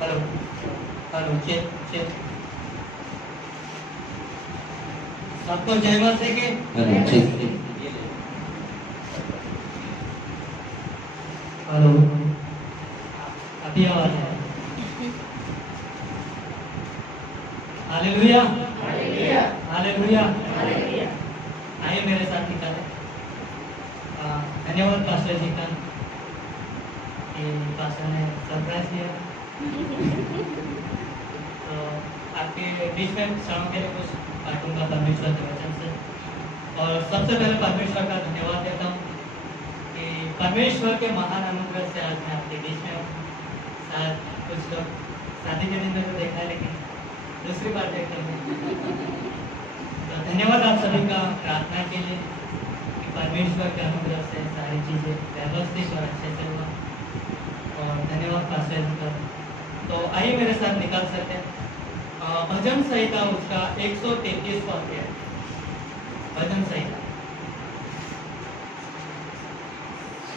Hello hello check check. सबको जय मसीह की। हेलो अभी आवाज है। Hallelujah hallelujah hallelujah. हालेलुया। आइए मेरे साथ निकालें। धन्यवाद पास्टर जी का कि पास्टर ने सरप्राइज दिया। तो आपके बीच में क्षणों के लिए कुछ काटूंगा परमेश्वर के वचन से। और सबसे पहले परमेश्वर का धन्यवाद देता हूँ कि परमेश्वर के महान अनुग्रह से आज मैं आपके बीच में हूँ। शायद कुछ लोग शादी के दिन में तो देखा है, लेकिन दूसरी बार देखते हैं। तो धन्यवाद आप सभी का प्रार्थना के लिए कि परमेश्वर के अनुग्रह से सारी चीज़ें व्यवस्थित और अच्छे से हुआ। और धन्यवाद पास्टर जी का। तो आइए मेरे साथ निकाल सकते हैं भजन संहिता उसका 133वां अध्याय। भजन संहिता।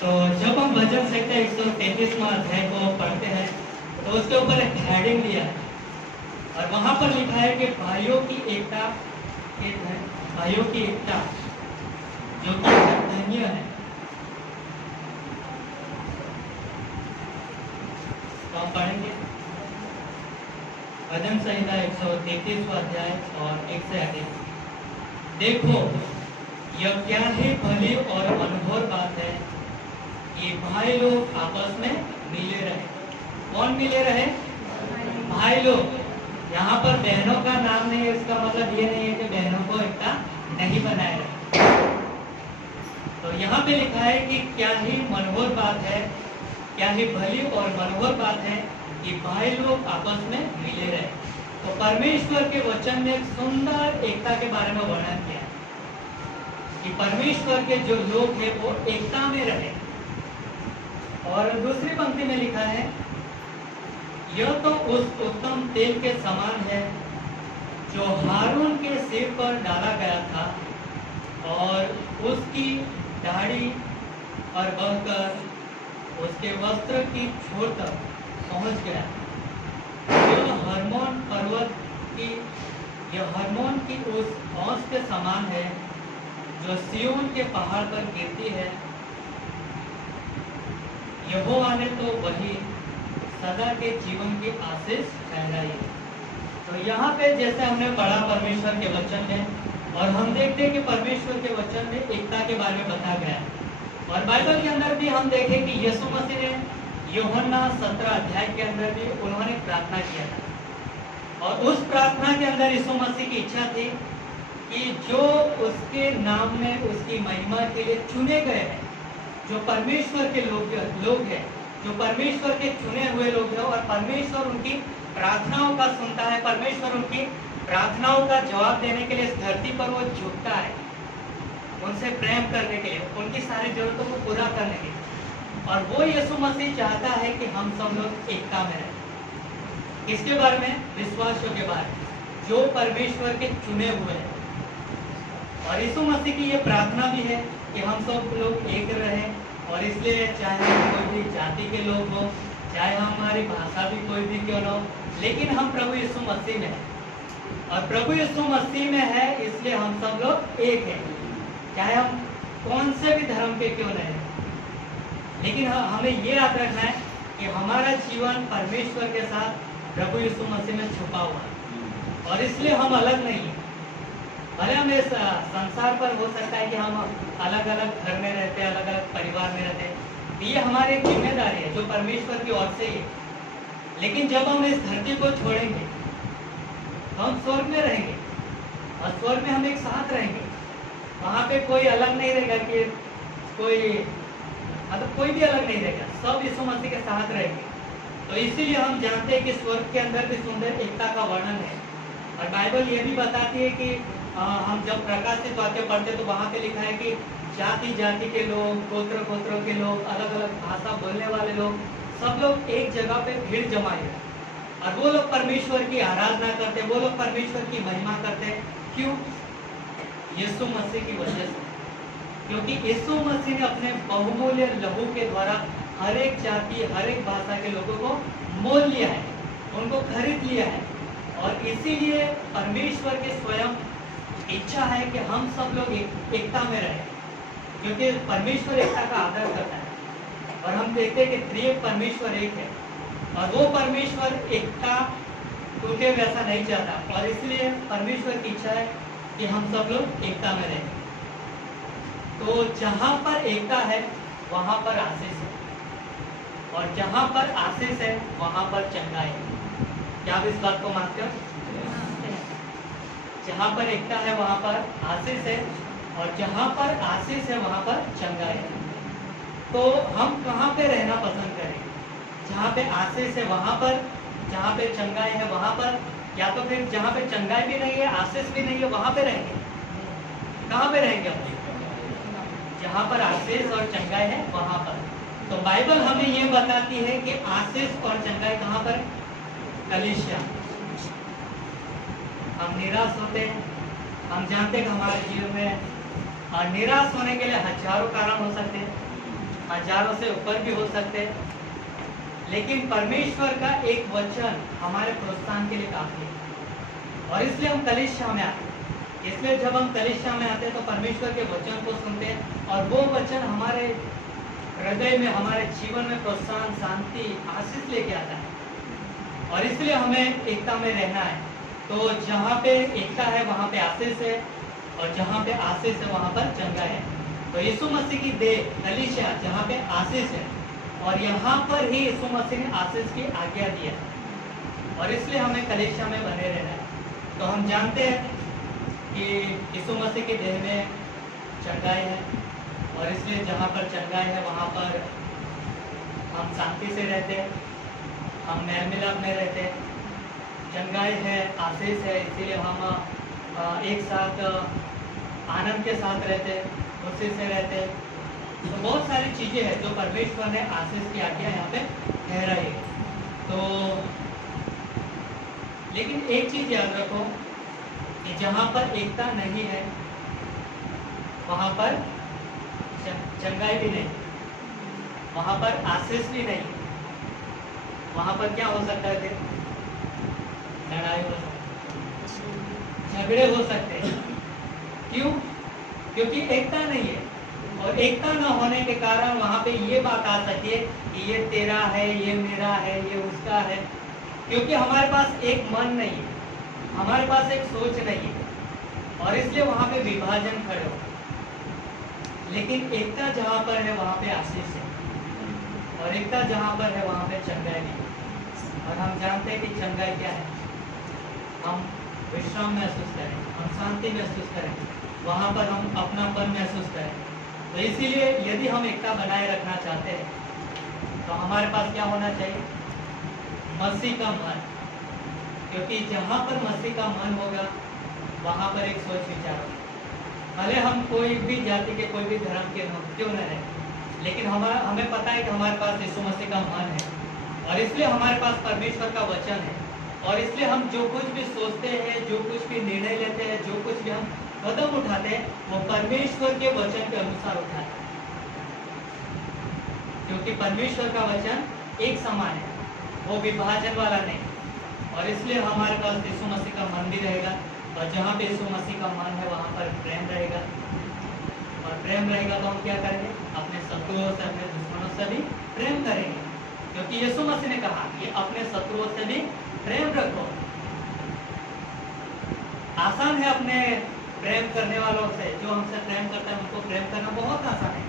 तो जब हम भजन संहिता 133वां अध्याय को पढ़ते हैं तो उसके ऊपर एक हेडिंग दिया है और वहां पर लिखा है कि भाइयों की एकता, भाइयों की एकता जो कि धन्य है। तो हम पढ़ेंगे भजन संहिता 133वां अध्याय और 1 से 8। देखो यह क्या ही भली और मनोहर बात है कि भाई लोग आपस में मिले रहे। कौन मिले रहे? भाई लोग। यहाँ पर बहनों का नाम नहीं है, इसका मतलब ये नहीं है कि बहनों को एकता नहीं बनाए रहे। तो यहाँ पे लिखा है कि क्या ही मनोहर बात है, क्या ही भली और मनोहर बात है कि भाई लोग आपस में मिले रहे। तो परमेश्वर के वचन में सुंदर एकता के बारे में वर्णन किया है कि परमेश्वर के जो लोग हैं वो एकता में रहे। और दूसरी पंक्ति में लिखा है यह तो उस उत्तम तेल के समान है जो हारून के सिर पर डाला गया था और उसकी दाढ़ी पर बहकर उसके वस्त्र की छोर तक पहुंच गया। यह हरमोन की उस औंस के समान है जो सिय्योन के पहाड़ पर गिरती है। यहोवा ने तो वही सदा के जीवन की आशीष ठहराई। तो यहाँ पे जैसे हमने पढ़ा परमेश्वर के वचन में, और हम देखते हैं कि परमेश्वर के वचन में एकता के बारे में बताया गया है। और बाइबल के अंदर भी हम देखें कि यीशु मसीह ने यूहन्ना 17 अध्याय के अंदर भी उन्होंने प्रार्थना किया था। और उस प्रार्थना के अंदर यीशु मसीह की इच्छा थी कि जो उसके नाम में उसकी महिमा के लिए चुने गए हैं, जो परमेश्वर के लोग हैं, जो परमेश्वर के चुने हुए लोग हैं, और परमेश्वर उनकी प्रार्थनाओं का सुनता है, परमेश्वर उनकी प्रार्थनाओं का जवाब देने के लिए इस धरती पर वो झुकता है, उनसे प्रेम करने के लिए, उनकी सारी जरूरतों को पूरा करने के लिए। और वो यीशु मसीह चाहता है कि हम सब लोग एकता में रहें। किसके बारे में? विश्वासियों के बारे में, जो परमेश्वर के चुने हुए हैं। और यीशु मसीह की ये प्रार्थना भी है कि हम सब लोग एक रहें। और इसलिए चाहे हम कोई भी जाति के लोग हो, चाहे हमारी भाषा भी कोई भी क्यों ना हो, लेकिन हम प्रभु यीशु मसीह में हैं। और प्रभु यीशु मसीह में है, इसलिए हम सब लोग एक हैं, चाहे हम कौन से भी धर्म के क्यों नहीं। लेकिन हमें ये याद रखना है कि हमारा जीवन परमेश्वर के साथ प्रभु यीशु मसीह में छुपा हुआ है। और इसलिए हम अलग नहीं हैं। भले हम इस संसार पर हो सकता है कि हम अलग अलग घर में रहते हैं, अलग अलग परिवार में रहते हैं, ये हमारी एक जिम्मेदारी है जो परमेश्वर की ओर से ही है। लेकिन जब हम इस धरती को छोड़ेंगे तो हम स्वर्ग में रहेंगे, और स्वर्ग में हम एक साथ रहेंगे। वहाँ पे कोई अलग नहीं रहेगा कि कोई भी अलग नहीं रहेगा, सब यीशु मसीह के साथ रहेंगे। तो इसीलिए हम जानते हैं कि स्वर्ग के अंदर भी सुंदर एकता का वर्णन है। और बाइबल ये भी बताती है कि हम जब प्रकाशित वाक्य पढ़ते तो वहाँ पे लिखा है कि जाति जाति के लोग, गोत्र गोत्रों के लोग, अलग अलग भाषा बोलने वाले लोग, सब लोग एक जगह पे भीड़ जमाए हैं। और वो लोग परमेश्वर की आराधना करते, वो लोग परमेश्वर की महिमा करते। क्यों? यीशु मसीह की वजह से। क्योंकि यीशु मसीह ने अपने बहुमूल्य लहू के द्वारा हर एक जाति, हर एक भाषा के लोगों को मोल लिया है। उनको खरीद लिया है। और इसीलिए परमेश्वर के स्वयं इच्छा है कि हम सब लोग एकता में रहें, क्योंकि परमेश्वर एकता का आदर करता है। और हम देखते हैं कि त्रिएक परमेश्वर एक है, और वो परमेश्वर एकता टूटे वैसा नहीं चाहता, और इसलिए परमेश्वर की इच्छा है कि हम सब लोग एकता में रहें। तो जहाँ पर एकता है वहाँ पर आशीष है, और जहाँ पर आशीष है वहाँ पर चंगाई है। क्या आप इस बात को मानते हो? जहाँ पर एकता है वहाँ पर आशीष है, और जहाँ पर आशीष है वहाँ पर चंगाई है। तो हम कहाँ पे रहना पसंद करें? जहाँ पे आशीष है वहाँ पर, जहाँ पे चंगाई है वहाँ पर, या तो फिर जहाँ पे चंगाई भी नहीं है, आशीष भी नहीं है, वहाँ पे रहेंगे? कहाँ पे रहेंगे हम? जहाँ पर आशीष और चंगाई है वहाँ पर। तो बाइबल हमें ये बताती है कि आशीष और चंगाई कहाँ पर? कलीसिया। हम निराश होते हैं, हम जानते हैं कि हमारे जीवन में निराश होने के लिए हजारों कारण हो सकते हैं, हजारों से ऊपर भी हो सकते हैं, लेकिन परमेश्वर का एक वचन हमारे प्रोत्साहन के लिए काफी है। और इसलिए हम कलीसिया में आते हैं। इसलिए जब हम कलीसिया में आते हैं तो परमेश्वर के वचन को सुनते हैं, और वो वचन हमारे हृदय में, हमारे जीवन में प्रोत्साहन, शांति, आशीष लेके आता है। और इसलिए हमें एकता में रहना है। तो जहाँ पे एकता है वहाँ पे आशीष है, और जहाँ पे आशीष है वहाँ पर चंगाई है। तो यीशु मसीह की देह कलीसिया जहाँ पे आशीष है, और यहाँ पर ही यीशु मसीह ने आशीष की आज्ञा दी है, और इसलिए हमें कलीसिया में बने रहना है। तो हम जानते हैं कि यीशु मसीह के देह में चंगाई है, और इसलिए जहाँ पर चंगाई है वहाँ पर हम शांति से रहते हैं, हम मेल मिलाप में रहते हैं। चंगाई है, आशीष है, इसीलिए हम एक साथ आनंद के साथ रहते हैं, खुशी से रहते हैं। तो बहुत सारी चीज़ें हैं जो परमेश्वर ने आशीष की आज्ञा यहाँ पे ठहराई है। तो लेकिन एक चीज़ याद रखो कि जहाँ पर एकता नहीं है वहाँ पर चंगाई भी नहीं, वहाँ पर आशीष भी नहीं, वहाँ पर क्या हो सकता है? फिर लड़ाई हो सकती है, झगड़े हो सकते हैं। क्यों? क्योंकि एकता नहीं है, और एकता न होने के कारण वहाँ पे ये बात आ सकती है कि ये तेरा है, ये मेरा है, ये उसका है, क्योंकि हमारे पास एक मन नहीं है, हमारे पास एक सोच नहीं है, और इसलिए वहाँ पे विभाजन खड़े हो। लेकिन एकता जहाँ पर है वहाँ पे आशीष है, और एकता जहाँ पर है वहाँ पे चंगाई नहीं। और हम जानते हैं कि चंगाई क्या है? हम विश्राम महसूस करें, हम शांति महसूस करें, वहाँ पर हम अपनापन महसूस करें। तो इसीलिए यदि हम एकता बनाए रखना चाहते हैं तो हमारे पास क्या होना चाहिए? मसीह का मन। क्योंकि जहाँ पर मसीह का मन होगा वहाँ पर एक सोच विचार होगा। भले हम कोई भी जाति के, कोई भी धर्म के क्यों न रहे, लेकिन हमें पता है कि हमारे पास यीशु मसीह का मन है, और इसलिए हमारे पास परमेश्वर का वचन है, और इसलिए हम जो कुछ भी सोचते हैं, जो कुछ भी निर्णय लेते हैं, जो कुछ भी हम कदम उठाते हैं, वो परमेश्वर के वचन के अनुसार उठाते हैं। क्योंकि परमेश्वर का वचन एक समान है, वो विभाजन वाला नहीं। और इसलिए हमारे पास यीशु मसीह का मन भी रहेगा, और जहाँ पे यीशु मसीह का मन है वहाँ पर प्रेम रहेगा, और प्रेम रहेगा तो हम क्या करेंगे? अपने शत्रुओं से, अपने दुश्मनों से भी प्रेम करेंगे। क्योंकि यीशु मसीह ने कहा कि अपने शत्रुओं से भी प्रेम रखो। आसान है अपने प्रेम करने वालों से, जो हमसे प्रेम करता है उनको प्रेम करना बहुत आसान है,